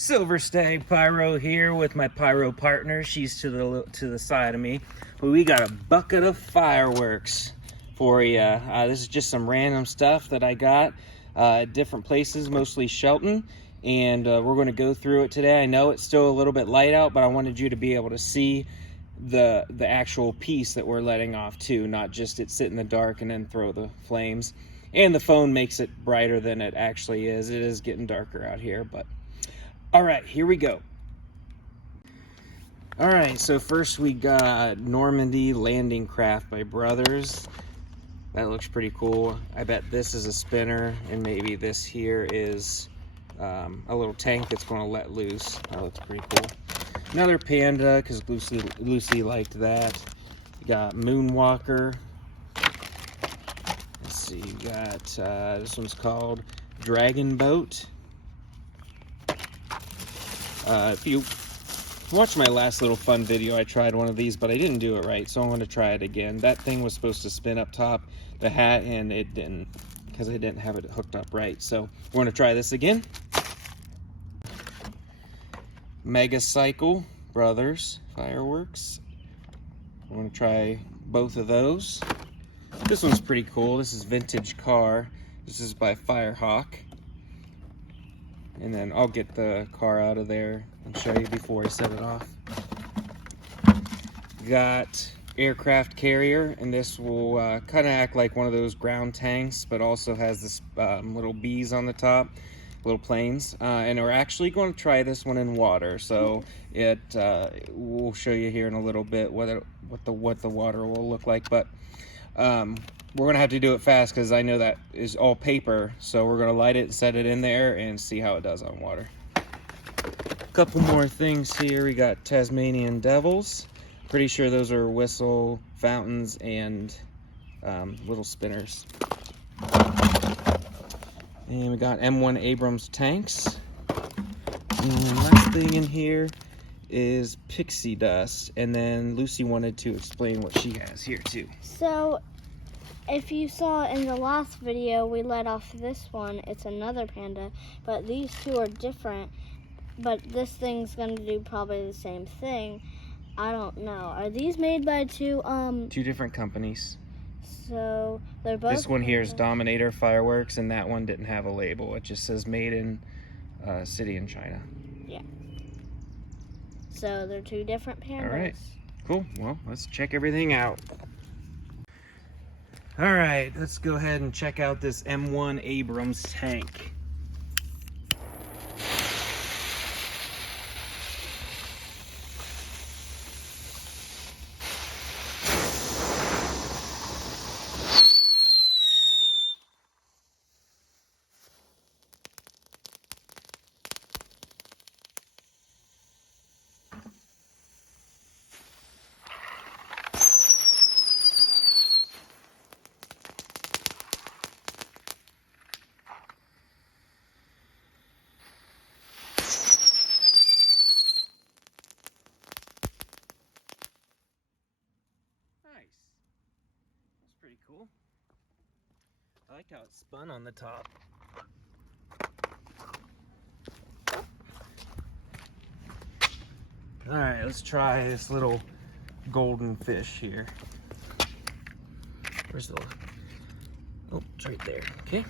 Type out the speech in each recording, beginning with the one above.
Silver Stag Pyro here with my pyro partner. She's to the side of me. But we got a bucket of fireworks for you. This is just some random stuff that I got at different places, mostly Shelton. And we're going to go through it today. I know it's still a little bit light out, but I wanted you to be able to see the actual piece that we're letting off too, not just it sit in the dark and then throw the flames. And the phone makes it brighter than it actually is. It is getting darker out here, but all right, here we go. All right, so first we got Normandy Landing Craft by Brothers. That looks pretty cool. I bet this is a spinner, and maybe this here is a little tank that's going to let loose. That looks pretty cool. Another Panda, because Lucy liked that. You got Moonwalker. Let's see, you got this one's called Dragon Boat. If you watched my last little fun video, I tried one of these, but I didn't do it right, so I'm going to try it again. That thing was supposed to spin up top the hat, and it didn't, because I didn't have it hooked up right. So we're going to try this again. Megacycle Brothers fireworks. We're going to try both of those. This one's pretty cool. This is Vintage Car. This is by Firehawk. And then I'll get the car out of there and show you before I set it off. Got aircraft carrier, and this will kind of act like one of those ground tanks, but also has this little bees on the top, little planes. And we're actually going to try this one in water, so we'll show you here in a little bit what the water will look like. But we're gonna have to do it fast because I know that is all paper, so we're gonna light it, set it in there, and see how it does on water. A couple more things here. We got Tasmanian Devils. Pretty sure those are whistle, fountains, and little spinners. And we got M1 Abrams tanks. And the last thing in here is Pixie Dust. And then Lucy wanted to explain what she has here too. So, if you saw in the last video, we let off this one. It's another Panda, but these two are different. But this thing's gonna do probably the same thing. I don't know. Are these made by two different companies? So they're both. This one here is Dominator Fireworks, and that one didn't have a label. It just says made in city in China. Yeah. So they're two different Pandas. All right. Cool. Well, let's check everything out. All right, let's go ahead and check out this M1 Abrams tank. Pretty cool. I like how it spun on the top. All right, let's try this little golden fish here. Where's the... Oh, it's right there. Okay.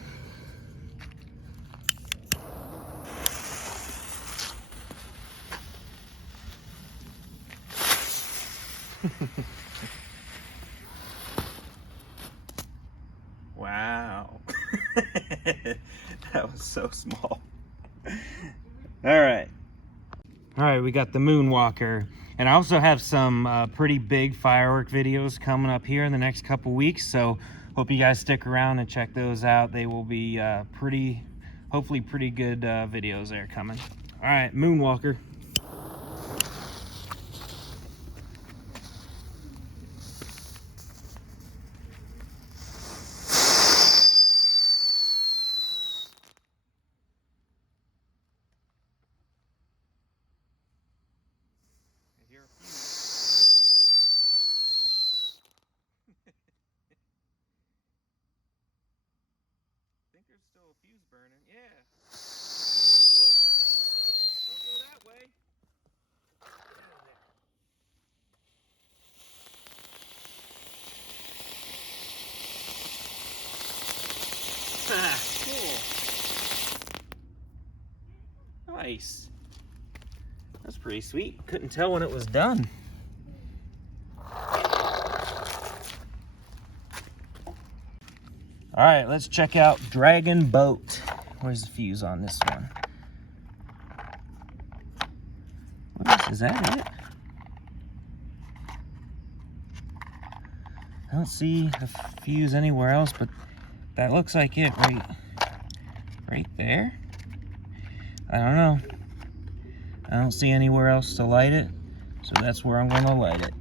Wow. That was so small. All right, we got the Moonwalker. And I also have some pretty big firework videos coming up here in the next couple weeks, so hope you guys stick around and check those out. They will be hopefully pretty good videos there coming. All right, Moonwalker. I think there's still a fuse burning. Yeah. Oh, don't Nice. That's pretty sweet. Couldn't tell when it was done. All right, let's check out Dragon Boat. Where's the fuse on this one? Is that it? I don't see the fuse anywhere else, but that looks like it right there. I don't know. I don't see anywhere else to light it, so that's where I'm gonna light it.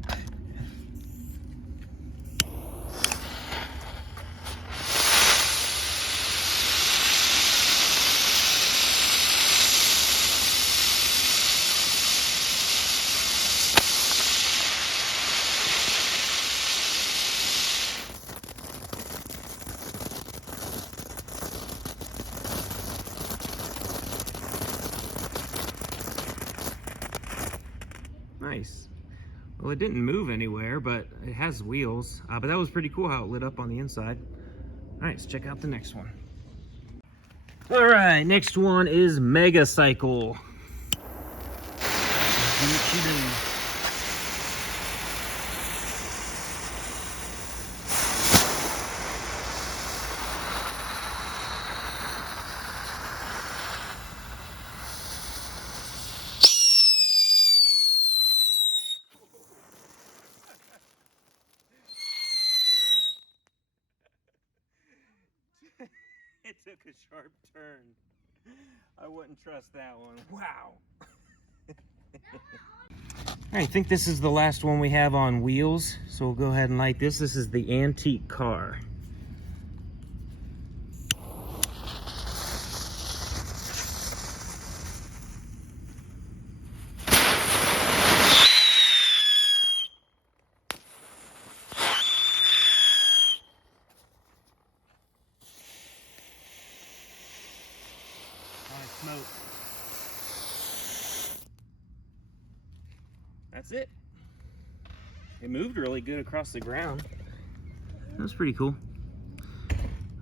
Nice. Well, it didn't move anywhere, but it has wheels. But that was pretty cool how it lit up on the inside. All right, let's check out the next one. All right, next one is Megacycle. See what she does. It took a sharp turn. I wouldn't trust that one. Wow. I think this is the last one we have on wheels, so we'll go ahead and light this. This is the antique car. Smoke. That's it. It moved really good across the ground. That was pretty cool.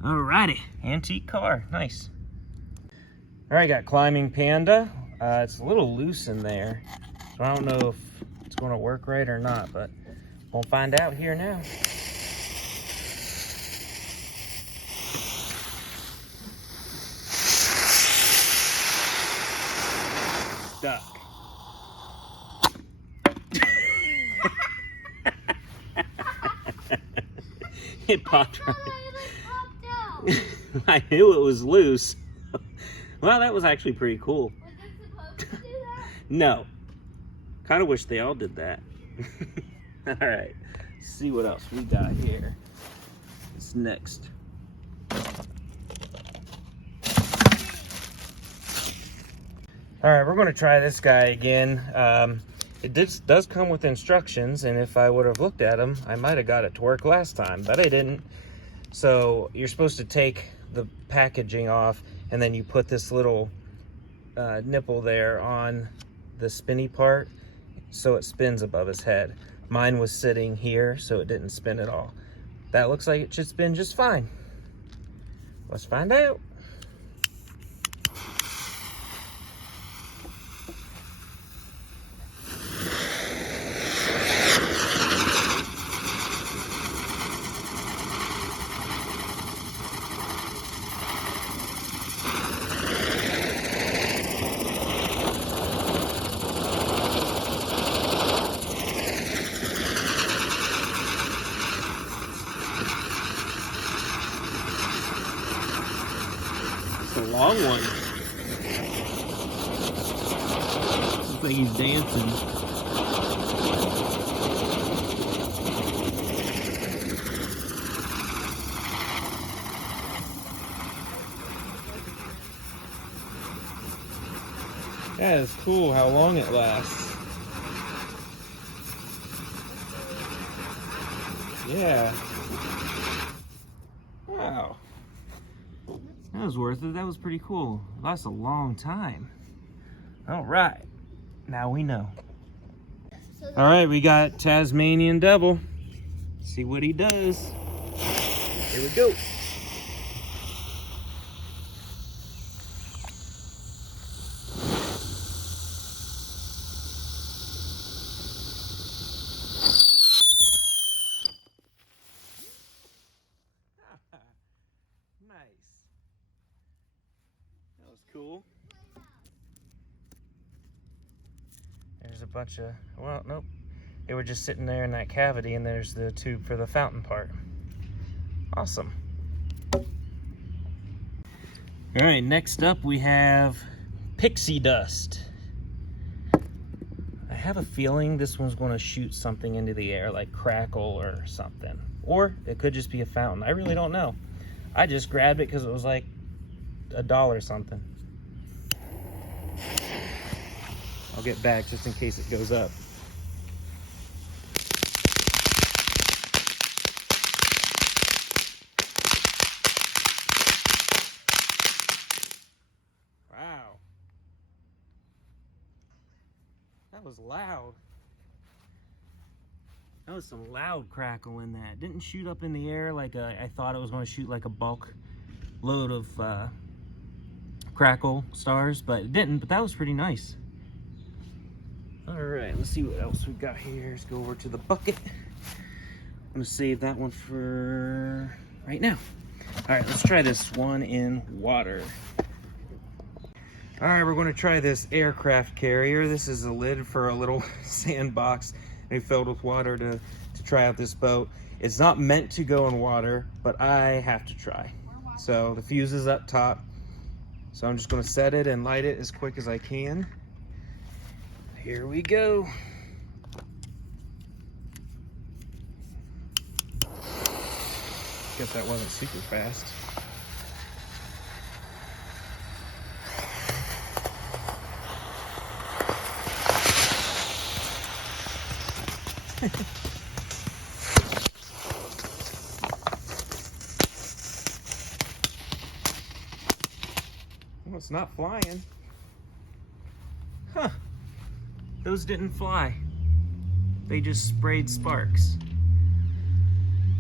Alrighty, antique car, nice. Alright, got climbing Panda. It's a little loose in there, so I don't know if it's going to work right or not, but we'll find out here now. Stuck. It popped right. I knew it was loose. Well, that was actually pretty cool. Was it supposed to do that? No. Kind of wish they all did that. All right. Let's see what else we got here. What's next? All right, we're going to try this guy again. It does come with instructions, and if I would have looked at them, I might have got it to work last time, but I didn't. So you're supposed to take the packaging off, and then you put this little nipple there on the spinny part, so it spins above his head. Mine was sitting here, so it didn't spin at all. That looks like it should spin just fine. Let's find out. A long one. Looks like he's dancing. That is cool how long it lasts. Yeah. Wow. That was worth it. That was pretty cool. It lasts a long time. All right. Now we know. All right, we got Tasmanian Devil. Let's see what he does. Here we go. cool. There's a bunch of, well, nope. They were just sitting there in that cavity, and there's the tube for the fountain part. Awesome. All right, next up we have Pixie Dust. I have a feeling this one's going to shoot something into the air, like crackle or something. Or it could just be a fountain. I really don't know. I just grabbed it because it was like $1 something. I'll get back just in case it goes up. Wow. That was loud. That was some loud crackle in that. Didn't shoot up in the air like I thought it was going to shoot like a bulk load of crackle stars, but it didn't. But that was pretty nice. All right, let's see what else we got here. Let's go over to the bucket. I'm gonna save that one for right now. All right, let's try this one in water. All right, we're gonna try this aircraft carrier. This is a lid for a little sandbox and filled with water to try out this boat. It's not meant to go in water, but I have to try. So the fuse is up top. So I'm just gonna set it and light it as quick as I can. Here we go. Guess that wasn't super fast. Well, it's not flying. Huh. Those didn't fly. They just sprayed sparks.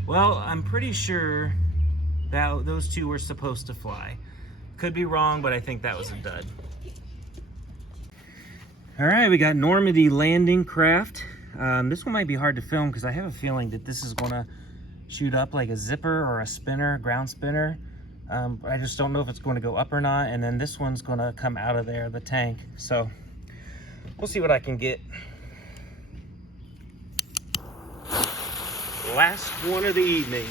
Well, I'm pretty sure that those two were supposed to fly. Could be wrong, but I think that was a dud. All right, we got Normandy landing craft. This one might be hard to film because I have a feeling that this is gonna shoot up like a zipper or a spinner, ground spinner. I just don't know if it's going to go up or not. And then this one's gonna come out of there, the tank. So we'll see what I can get. Last one of the evening.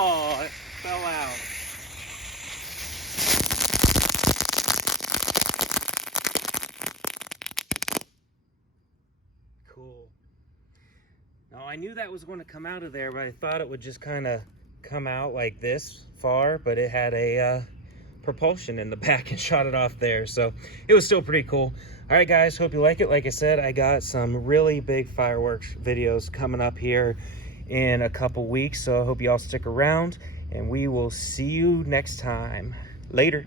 Oh, it fell out. Cool. Now I knew that was going to come out of there, but I thought it would just kind of come out like this far, but it had a propulsion in the back and shot it off there. So it was still pretty cool. All right, guys, hope you like it. Like I said, I got some really big fireworks videos coming up here in a couple weeks, so I hope you all stick around, and we will see you next time. Later.